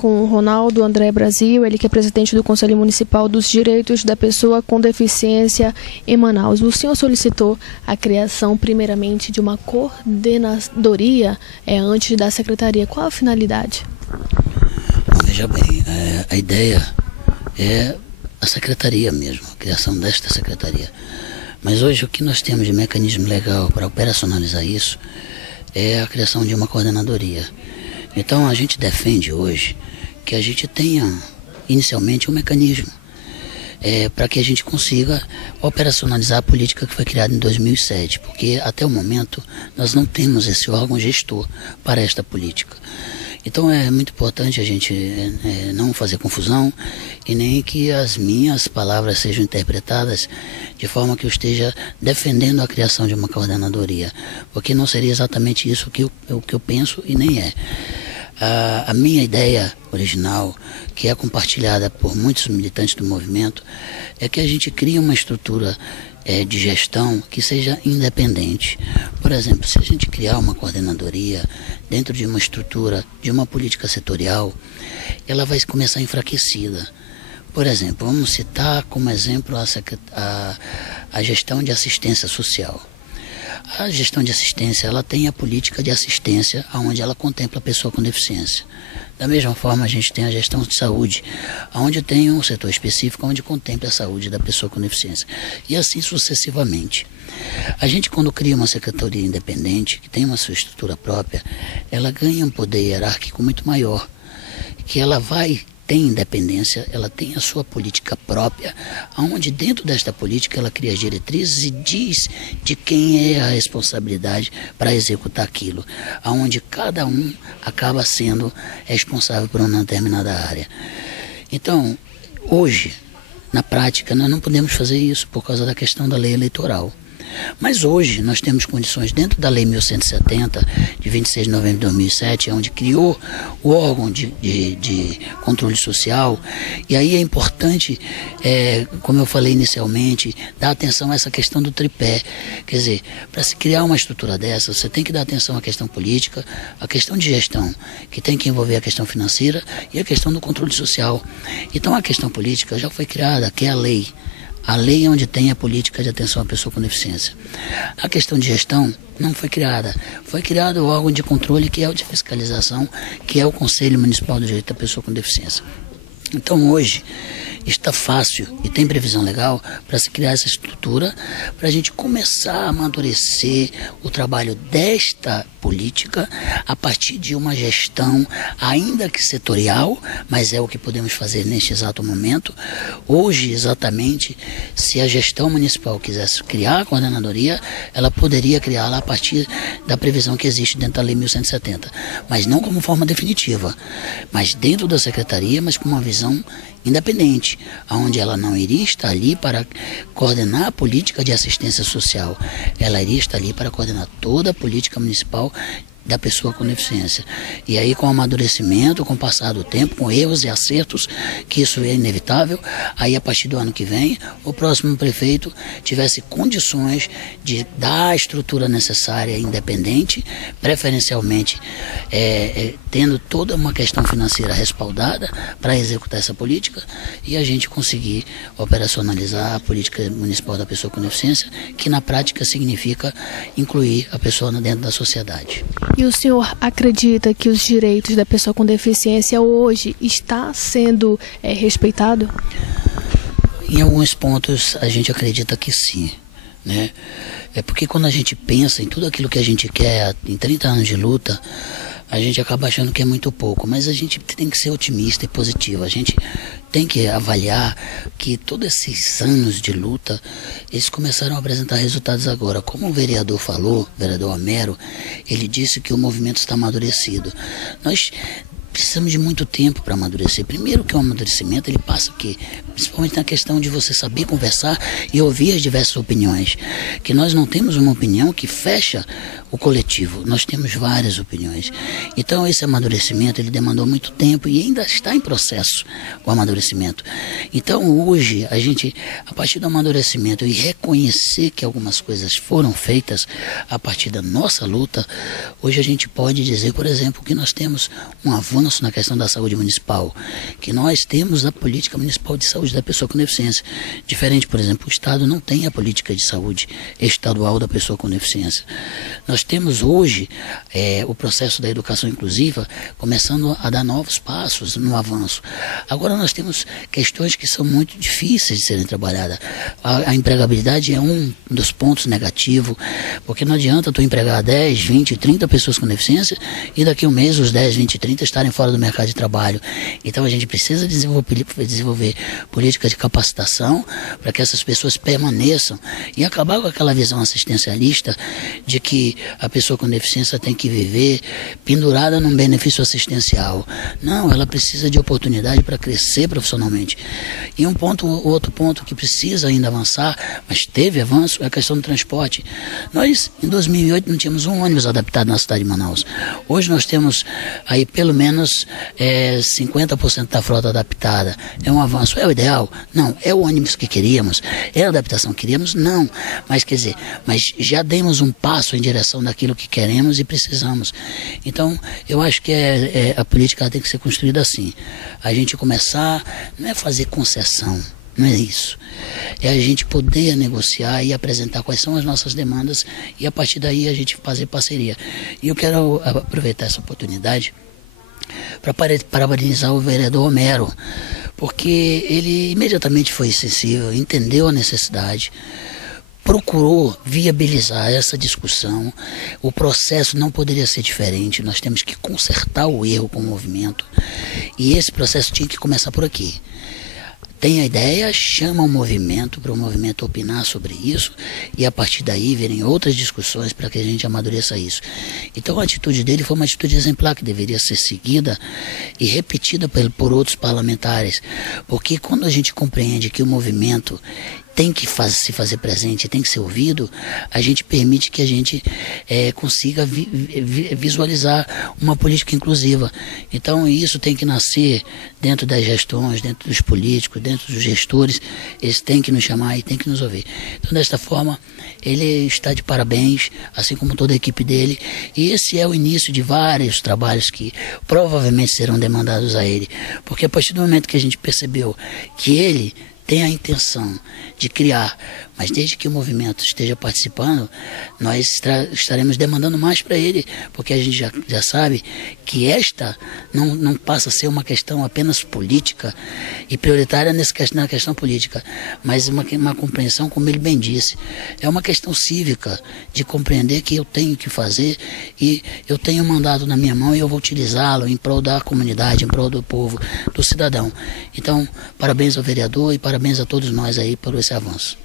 com o Ronaldo André Brasil, ele que é presidente do Conselho Municipal dos Direitos da Pessoa com Deficiência em Manaus. O senhor solicitou a criação, primeiramente, de uma coordenadoria antes da secretaria. Qual a finalidade? Veja bem, a ideia é a secretaria mesmo, a criação desta secretaria. Mas hoje o que nós temos de mecanismo legal para operacionalizar isso é a criação de uma coordenadoria. Então a gente defende hoje que a gente tenha inicialmente um mecanismo para que a gente consiga operacionalizar a política que foi criada em 2007, porque até o momento nós não temos esse órgão gestor para esta política. Então é muito importante a gente não fazer confusão e nem que as minhas palavras sejam interpretadas de forma que eu esteja defendendo a criação de uma coordenadoria, porque não seria exatamente isso que eu penso e nem é. A minha ideia original, que é compartilhada por muitos militantes do movimento, é que a gente crie uma estrutura de gestão que seja independente. Por exemplo, se a gente criar uma coordenadoria dentro de uma estrutura, de uma política setorial, ela vai começar enfraquecida. Por exemplo, vamos citar como exemplo a gestão de assistência social. A gestão de assistência, ela tem a política de assistência onde ela contempla a pessoa com deficiência. Da mesma forma, a gente tem a gestão de saúde, onde tem um setor específico onde contempla a saúde da pessoa com deficiência. E assim sucessivamente. A gente, quando cria uma secretaria independente, que tem uma sua estrutura própria, ela ganha um poder hierárquico muito maior, que ela tem independência, ela tem a sua política própria, onde dentro desta política ela cria as diretrizes e diz de quem é a responsabilidade para executar aquilo, onde cada um acaba sendo responsável por uma determinada área. Então, hoje, na prática, nós não podemos fazer isso por causa da questão da lei eleitoral. Mas hoje nós temos condições dentro da Lei 1170, de 26 de novembro de 2007, onde criou o órgão de controle social, e aí é importante, como eu falei inicialmente, dar atenção a essa questão do tripé. Quer dizer, para se criar uma estrutura dessa, você tem que dar atenção à questão política, à questão de gestão, que tem que envolver a questão financeira e a questão do controle social. Então a questão política já foi criada, que é a lei. A lei é onde tem a política de atenção à pessoa com deficiência. A questão de gestão não foi criada. Foi criado o órgão de controle, que é o de fiscalização, que é o Conselho Municipal do Direito da Pessoa com Deficiência. Então hoje está fácil e tem previsão legal para se criar essa estrutura, para a gente começar a amadurecer o trabalho desta política a partir de uma gestão, ainda que setorial, mas é o que podemos fazer neste exato momento. Hoje, exatamente, se a gestão municipal quisesse criar a coordenadoria, ela poderia criá-la a partir da previsão que existe dentro da Lei 1170, mas não como forma definitiva, mas dentro da secretaria, mas com uma visão independente, onde ela não iria estar ali para coordenar a política de assistência social, ela iria estar ali para coordenar toda a política municipal da pessoa com deficiência. E aí, com o amadurecimento, com o passar do tempo, com erros e acertos, que isso é inevitável, aí a partir do ano que vem, o próximo prefeito tivesse condições de dar a estrutura necessária independente, preferencialmente tendo toda uma questão financeira respaldada para executar essa política, e a gente conseguir operacionalizar a política municipal da pessoa com deficiência, que na prática significa incluir a pessoa dentro da sociedade. E o senhor acredita que os direitos da pessoa com deficiência hoje está sendo respeitado? Em alguns pontos a gente acredita que sim, né? É porque quando a gente pensa em tudo aquilo que a gente quer em 30 anos de luta, a gente acaba achando que é muito pouco, mas a gente tem que ser otimista e positivo. A gente tem que avaliar que todos esses anos de luta, eles começaram a apresentar resultados agora. Como o vereador falou, o vereador Homero, ele disse que o movimento está amadurecido. Nós precisamos de muito tempo para amadurecer. Primeiro que o amadurecimento, ele passa aqui, principalmente na questão de você saber conversar e ouvir as diversas opiniões. Que nós não temos uma opinião que fecha o coletivo. Nós temos várias opiniões. Então esse amadurecimento ele demandou muito tempo e ainda está em processo o amadurecimento. Então hoje a gente, a partir do amadurecimento e reconhecer que algumas coisas foram feitas a partir da nossa luta, hoje a gente pode dizer, por exemplo, que nós temos um avanço na questão da saúde municipal, que nós temos a política municipal de saúde da pessoa com deficiência. Diferente, por exemplo, o Estado não tem a política de saúde estadual da pessoa com deficiência. Nós temos hoje o processo da educação inclusiva começando a dar novos passos no avanço. Agora nós temos questões que são muito difíceis de serem trabalhadas. A empregabilidade é um dos pontos negativos, porque não adianta tu empregar 10, 20, 30 pessoas com deficiência e daqui a um mês os 10, 20, 30 estarem fora do mercado de trabalho. Então a gente precisa desenvolver políticas de capacitação para que essas pessoas permaneçam e acabar com aquela visão assistencialista de que a pessoa com deficiência tem que viver pendurada num benefício assistencial. Não, ela precisa de oportunidade para crescer profissionalmente. E outro ponto que precisa ainda avançar, mas teve avanço, é a questão do transporte. Nós, em 2008, não tínhamos um ônibus adaptado na cidade de Manaus. Hoje nós temos aí pelo menos 50% da frota adaptada. É um avanço. É o ideal? Não. É o ônibus que queríamos? É a adaptação que queríamos? Não. Mas quer dizer, mas já demos um passo em direção daquilo que queremos e precisamos. Então, eu acho que a política tem que ser construída assim. A gente começar, não é fazer concessão, não é isso. É a gente poder negociar e apresentar quais são as nossas demandas e a partir daí a gente fazer parceria. E eu quero aproveitar essa oportunidade para parabenizar o vereador Homero, porque ele imediatamente foi sensível, entendeu a necessidade, procurou viabilizar essa discussão. O processo não poderia ser diferente, nós temos que consertar o erro com o movimento e esse processo tinha que começar por aqui. Tem a ideia, chama o movimento para o movimento opinar sobre isso e a partir daí virem outras discussões para que a gente amadureça isso. Então a atitude dele foi uma atitude exemplar que deveria ser seguida e repetida por outros parlamentares, porque quando a gente compreende que o movimento tem que se fazer presente, tem que ser ouvido, a gente permite que a gente consiga visualizar uma política inclusiva. Então isso tem que nascer dentro das gestões, dentro dos políticos, dentro dos gestores, eles têm que nos chamar e têm que nos ouvir. Então desta forma, ele está de parabéns, assim como toda a equipe dele, e esse é o início de vários trabalhos que provavelmente serão demandados a ele, porque a partir do momento que a gente percebeu que ele tem a intenção de criar, mas desde que o movimento esteja participando, nós estaremos demandando mais para ele, porque a gente já sabe que esta não passa a ser uma questão apenas política e prioritária na questão política, mas uma compreensão, como ele bem disse, é uma questão cívica, de compreender que eu tenho que fazer e eu tenho um mandato na minha mão e eu vou utilizá-lo em prol da comunidade, em prol do povo, do cidadão. Então, parabéns ao vereador e parabéns a todos nós aí por esse avanço.